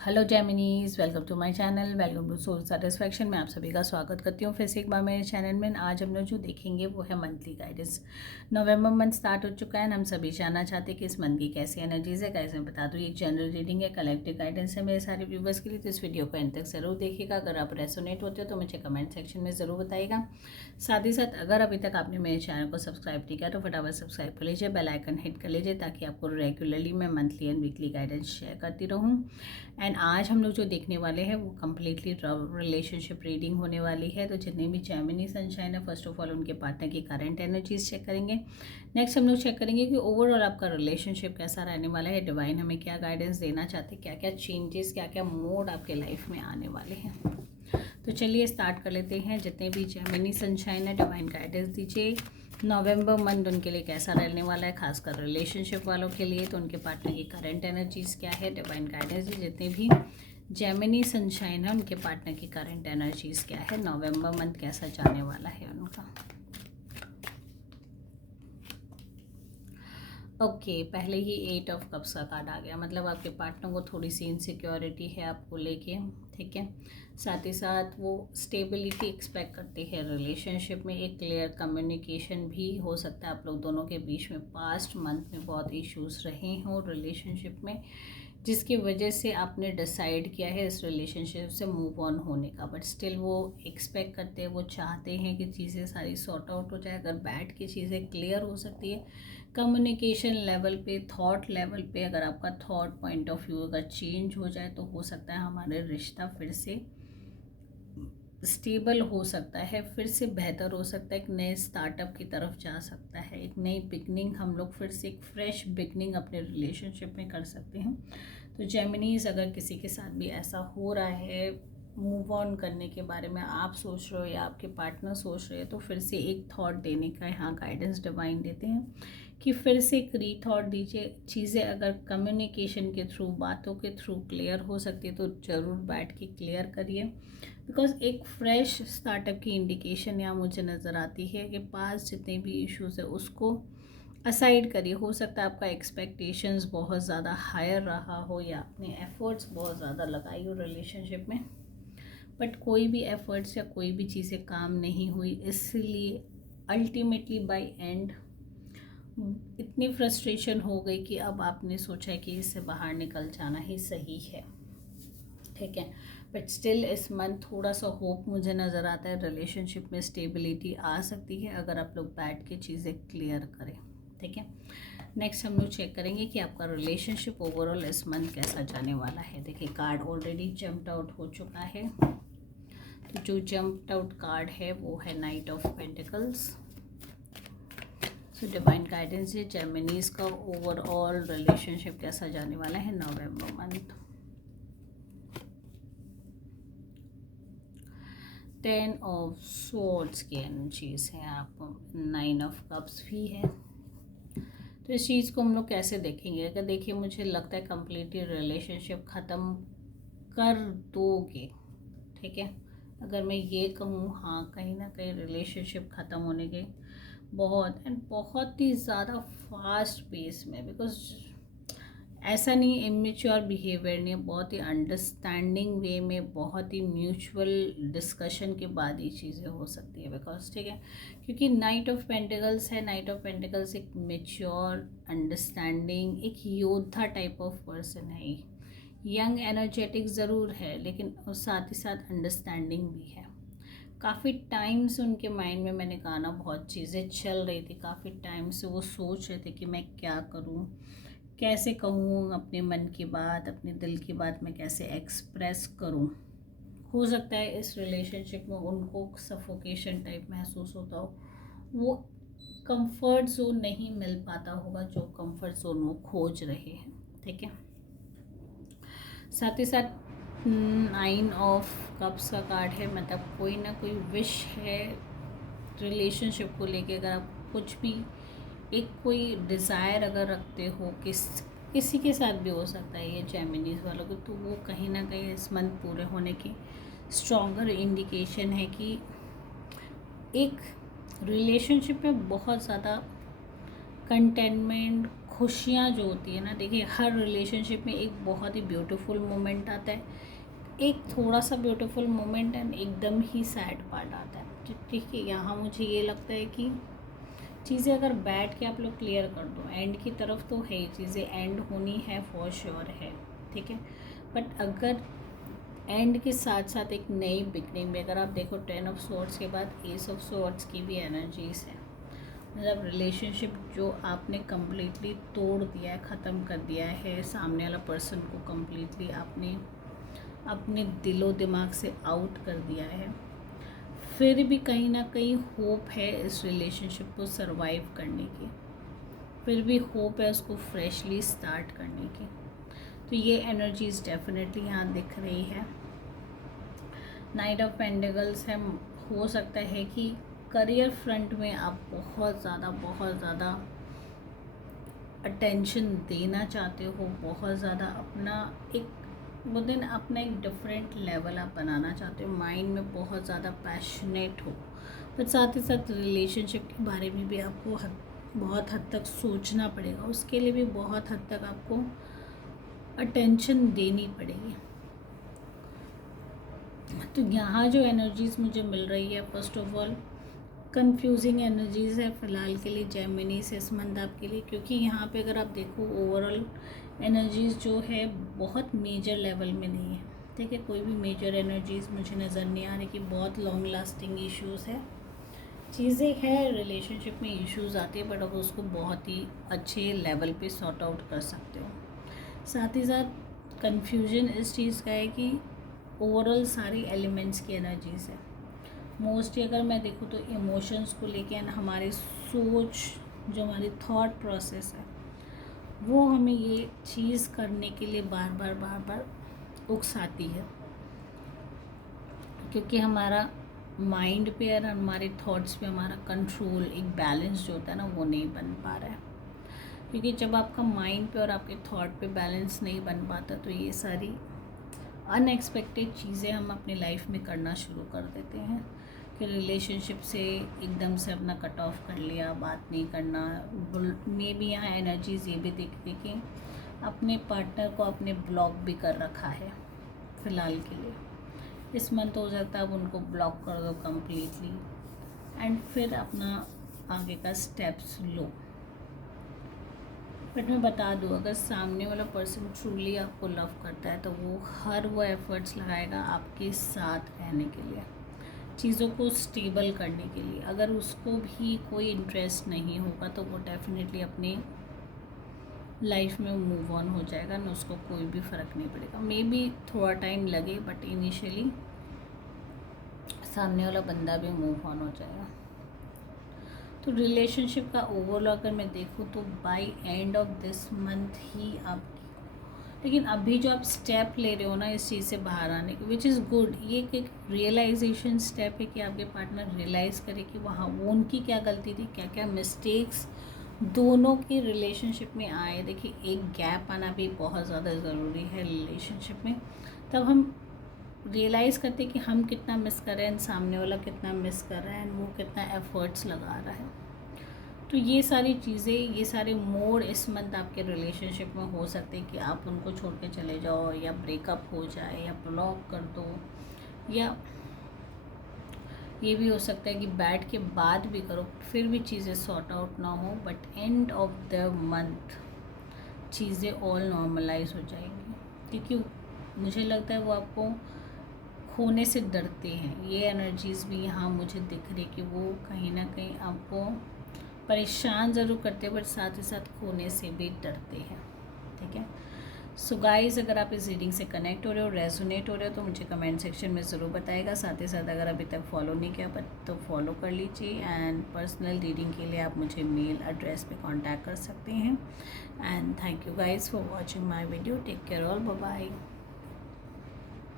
Hello Geminis, welcome to my channel, welcome to soul satisfaction. मैं आप सभी का स्वागत करती हूँ फिर से एक बार मेरे चैनल में। आज हम लोग जो देखेंगे वो है मंथली गाइडेंस। नवंबर मंथ स्टार्ट हो चुका है, हम सभी जानना चाहते हैं कि इस मंथ की कैसी एनर्जीज है। कैसे मैं बता दूँ, एक जनरल रीडिंग है, कलेक्टिव गाइडेंस है मेरे सारे व्यूवर्स के लिए। तो इस वीडियो को एंड तक जरूर देखिएगा। अगर आप रेसोनेट होते हो तो मुझे कमेंट सेक्शन में ज़रूर बताइएगा। साथ ही साथ अगर अभी तक आपने मेरे चैनल को सब्सक्राइब नहीं किया तो फटाफट सब्सक्राइब कर लीजिए, बेल आइकन हिट कर लीजिए, ताकि आपको रेगुलरली मैं monthly and weekly guidance share करती रहूँ। एंड आज हम लोग जो देखने वाले हैं वो कम्प्लीटली रिलेशनशिप रीडिंग होने वाली है। तो जितने भी जेमिनी सनशाइन है, फर्स्ट ऑफ ऑल उनके पार्टनर की करंट एनर्जीज चेक करेंगे। नेक्स्ट हम लोग चेक करेंगे कि ओवरऑल आपका रिलेशनशिप कैसा रहने वाला है, डिवाइन हमें क्या गाइडेंस देना चाहते हैं, क्या क्या चेंजेस, क्या क्या मोड आपके लाइफ में आने वाले हैं। तो चलिए स्टार्ट कर लेते हैं। जितने भी जेमिनी सनशाइन है, डिवाइन गाइडेंस दीजिए। नवंबर मंथ उनके लिए कैसा रहने वाला है, खासकर रिलेशनशिप वालों के लिए। तो उनके पार्टनर की करंट एनर्जीज क्या है, डिवाइन गाइडेंस दी। जितने भी जेमिनी सनशाइन है उनके पार्टनर की करंट एनर्जीज क्या है, नवंबर मंथ कैसा जाने वाला है उनका। ओके, पहले ही 8 ऑफ कप्स का कार्ड आ गया, मतलब आपके पार्टनर को थोड़ी सी इनसिक्योरिटी है आपको लेके, ठीक है। साथ ही साथ वो स्टेबिलिटी एक्सपेक्ट करते हैं रिलेशनशिप में। एक क्लियर कम्युनिकेशन भी हो सकता है आप लोग दोनों के बीच में। पास्ट मंथ में बहुत इश्यूज रहे हों रिलेशनशिप में, जिसकी वजह से आपने डिसाइड किया है इस रिलेशनशिप से मूव ऑन होने का। बट स्टिल वो एक्सपेक्ट करते हैं, वो चाहते हैं कि चीज़ें सारी सॉर्ट आउट हो जाए। अगर बैठ के चीज़ें क्लियर हो सकती है कम्युनिकेशन लेवल पे, थॉट लेवल पे, अगर आपका थॉट पॉइंट ऑफ व्यू अगर चेंज हो जाए तो हो सकता है हमारे रिश्ता फिर से स्टेबल हो सकता है, फिर से बेहतर हो सकता है, एक नए स्टार्टअप की तरफ जा सकता है, एक नई बिगनिंग, हम लोग फिर से एक फ्रेश बिगनिंग अपने रिलेशनशिप में कर सकते हैं। तो जेमिनीज, अगर किसी के साथ भी ऐसा हो रहा है, मूव ऑन करने के बारे में आप सोच रहे हो या आपके पार्टनर सोच रहे हैं, तो फिर से एक थॉट देने का यहाँ गाइडेंस डिवाइन देते हैं कि फिर से एक री थॉट दीजिए। चीज़ें अगर कम्युनिकेशन के थ्रू, बातों के थ्रू क्लियर हो सकती है तो ज़रूर बैठ के क्लियर करिए। बिकॉज एक फ्रेश स्टार्टअप की इंडिकेशन यहाँ मुझे नज़र आती है कि पास जितने भी इश्यूज़ है उसको असाइड करिए। हो सकता है आपका एक्सपेक्टेशंस बहुत ज़्यादा हायर रहा हो या आपने एफर्ट्स बहुत ज़्यादा लगाई हो रिलेशनशिप में, बट कोई भी एफर्ट्स या कोई भी चीज़ें काम नहीं हुई, इसलिए अल्टीमेटली बाय एंड इतनी फ्रस्ट्रेशन हो गई कि अब आपने सोचा कि इससे बाहर निकल जाना ही सही है, ठीक है। बट स्टिल इस मंथ थोड़ा सा होप मुझे नज़र आता है, रिलेशनशिप में स्टेबिलिटी आ सकती है अगर आप लोग बैठ के चीज़ें क्लियर करें, ठीक है। नेक्स्ट हम लोग चेक करेंगे कि आपका रिलेशनशिप ओवरऑल इस मंथ कैसा जाने वाला है। देखिए, कार्ड ऑलरेडी जम्प्ड आउट हो चुका है। तो जो जम्प्ड आउट कार्ड है वो है night of pentacles. So divine guidance है जेमिनीज का ओवरऑल रिलेशनशिप कैसा जाने वाला है नवंबर मंथ। 10 ऑफ स्वॉर्ड्स की एनर्जीज हैं, आपको 9 ऑफ कप्स भी है। तो इस चीज़ को हम लोग कैसे देखेंगे? अगर देखिए, मुझे लगता है कम्प्लीटली रिलेशनशिप ख़त्म कर दोगे, ठीक है। अगर मैं ये कहूँ, हाँ, कहीं ना कहीं रिलेशनशिप ख़त्म होने के बहुत एंड बहुत ही ज़्यादा फास्ट पेस में, बिकॉज ऐसा नहीं इमेच्योर बिहेवियर नहीं, बहुत ही अंडरस्टैंडिंग वे में, बहुत ही म्यूचुअल डिस्कशन के बाद ये चीज़ें हो सकती है। बिकॉज, ठीक है, क्योंकि नाइट ऑफ पेंटिकल्स है। नाइट ऑफ पेंटिकल्स एक मेच्योर, अंडरस्टैंडिंग, एक योद्धा टाइप ऑफ पर्सन है। यंग एनर्जेटिक ज़रूर है, लेकिन साथ ही साथ अंडरस्टैंडिंग भी है। काफ़ी टाइम से उनके माइंड में, मैंने कहा ना, बहुत चीज़ें चल रही थी। काफ़ी टाइम से वो सोच रहे थे कि मैं क्या करूं, कैसे कहूँ अपने मन की बात, अपने दिल की बात मैं कैसे एक्सप्रेस करूँ। हो सकता है इस रिलेशनशिप में उनको सफोकेशन टाइप महसूस होता हो, वो कंफर्ट जोन नहीं मिल पाता होगा जो कंफर्ट जोन वो खोज रहे हैं, ठीक है। साथ ही साथ 9 ऑफ कप्स का कार्ड है, मतलब कोई ना कोई विश है रिलेशनशिप को लेके। अगर आप कुछ भी एक कोई डिज़ायर अगर रखते हो, किसी के साथ भी हो सकता है ये जेमिनीज वालों को, तो वो कहीं ना कहीं इस मंथ पूरे होने की स्ट्रॉन्गर इंडिकेशन है कि एक रिलेशनशिप में बहुत ज़्यादा कंटेनमेंट, खुशियाँ जो होती है ना, देखिए हर रिलेशनशिप में एक बहुत ही ब्यूटीफुल मोमेंट आता है, एक थोड़ा सा ब्यूटीफुल मोमेंट एंड एकदम ही सैड पार्ट आता है। ठीक है, यहाँ मुझे ये लगता है कि चीज़ें अगर बैठ के आप लोग क्लियर कर दो, एंड की तरफ तो है, चीज़ें एंड होनी है फॉर श्योर है, ठीक है। बट अगर एंड के साथ साथ एक नई बिगनिंग में, अगर आप देखो 10 ऑफ स्वॉर्ड्स के बाद एस ऑफ स्वॉर्ड्स की भी एनर्जीज है, मतलब रिलेशनशिप जो आपने कम्प्लीटली तोड़ दिया है, ख़त्म कर दिया है, सामने वाला पर्सन को कम्प्लीटली आपने अपने दिलो दिमाग से आउट कर दिया है, फिर भी कहीं ना कहीं होप है इस रिलेशनशिप को सरवाइव करने की, फिर भी होप है उसको फ्रेशली स्टार्ट करने की। तो ये एनर्जीज डेफिनेटली यहाँ दिख रही है। नाइट ऑफ पेंटिकल्स है, हो सकता है कि करियर फ्रंट में आप बहुत ज़्यादा अटेंशन देना चाहते हो, बहुत ज़्यादा अपना एक बोलते हैं अपना एक डिफरेंट लेवल आप बनाना चाहते हो, माइंड में बहुत ज़्यादा पैशनेट हो, पर साथ ही साथ रिलेशनशिप के बारे में भी आपको बहुत हद तक सोचना पड़ेगा, उसके लिए भी बहुत हद तक आपको अटेंशन देनी पड़ेगी। तो यहाँ जो एनर्जीज़ मुझे मिल रही है, first of all confusing energies है फ़िलहाल के लिए जेमिनी से इस मंथ आपके लिए, क्योंकि यहाँ पे अगर आप देखो ओवरऑल एनर्जीज़ जो है बहुत मेजर लेवल में नहीं है, ठीक है। कोई भी मेजर एनर्जीज़ मुझे नज़र नहीं आ रही कि बहुत लॉन्ग लास्टिंग इश्यूज़ है, चीज़ें हैं रिलेशनशिप में इश्यूज़ आते हैं, बट अब उसको बहुत ही अच्छे लेवल पे सॉर्ट आउट कर सकते हो। साथ ही साथ कन्फ्यूजन इस चीज़ का है कि ओवरऑल सारी एलिमेंट्स की एनर्जीज़ है, मोस्टली अगर मैं देखूँ तो इमोशंस को लेके एंड हमारी सोच, जो हमारी थॉट प्रोसेस है, वो हमें ये चीज़ करने के लिए बार बार उकसाती है, क्योंकि हमारा माइंड पे और हमारे थॉट्स पे हमारा कंट्रोल, एक बैलेंस जो होता है ना, वो नहीं बन पा रहा है। क्योंकि जब आपका माइंड पे और आपके थॉट पे बैलेंस नहीं बन पाता, तो ये सारी अनएक्सपेक्टेड चीज़ें हम अपनी लाइफ में करना शुरू कर देते हैं कि रिलेशनशिप से एकदम से अपना कट ऑफ कर लिया, बात नहीं करना। मे भी यहाँ एनर्जीज ये भी दिखती कि अपने पार्टनर को आपने ब्लॉक भी कर रखा है फ़िलहाल के लिए। इस मंथ हो सकता है अब उनको ब्लॉक कर दो कम्प्लीटली एंड फिर अपना आगे का स्टेप्स लो। बट मैं बता दूँ, अगर सामने वाला पर्सन ट्रूली आपको लव करता है तो वो एफर्ट्स लगाएगा आपके साथ रहने के लिए, चीज़ों को स्टेबल करने के लिए। अगर उसको भी कोई इंटरेस्ट नहीं होगा तो वो डेफिनेटली अपने लाइफ में मूव ऑन हो जाएगा ना, उसको कोई भी फ़र्क नहीं पड़ेगा। मे बी थोड़ा टाइम लगे, बट इनिशियली सामने वाला बंदा भी मूव ऑन हो जाएगा। तो रिलेशनशिप का ओवरऑल अगर मैं देखूँ तो by end of this month ही आप, लेकिन अभी जो आप स्टेप ले रहे हो ना इस चीज़ से बाहर आने की, विच इज़ गुड, ये एक रियलाइजेशन स्टेप है कि आपके पार्टनर रियलाइज़ करे कि वहाँ वो उनकी क्या गलती थी, क्या क्या मिस्टेक्स दोनों की रिलेशनशिप में आए। देखिए एक गैप आना भी बहुत ज़्यादा ज़रूरी है रिलेशनशिप में, तब हम रियलाइज़ करते हैं कि हम कितना मिस कर रहे हैं, सामने वाला कितना मिस कर रहा है एंड वो कितना एफर्ट्स लगा रहा है। तो ये सारी चीज़ें, ये सारे मोड इस मंथ आपके रिलेशनशिप में हो सकते हैं कि आप उनको छोड़ के चले जाओ, या ब्रेकअप हो जाए, या ब्लॉक कर दो, या ये भी हो सकता है कि बैठ के बात भी करो फिर भी चीज़ें सॉर्ट आउट ना हो, but end of the month चीज़ें ऑल नॉर्मलाइज हो जाएंगी। क्योंकि मुझे लगता है वो आपको खोने से डरते हैं। ये एनर्जीज़ भी यहाँ मुझे दिख रही कि वो कहीं ना कहीं आपको परेशान ज़रूर करते हैं, बट साथ ही साथ खोने से भी डरते हैं, ठीक है। सो गाइस, अगर आप इस रीडिंग से कनेक्ट हो रहे हो, रेजोनेट हो रहे हो, तो मुझे कमेंट सेक्शन में ज़रूर बताइएगा। साथ ही साथ अगर अभी तक फॉलो नहीं किया तो फॉलो कर लीजिए, एंड पर्सनल रीडिंग के लिए आप मुझे मेल एड्रेस पे कांटेक्ट कर सकते हैं। And thank you guys for watching my video. Take care all, bye bye.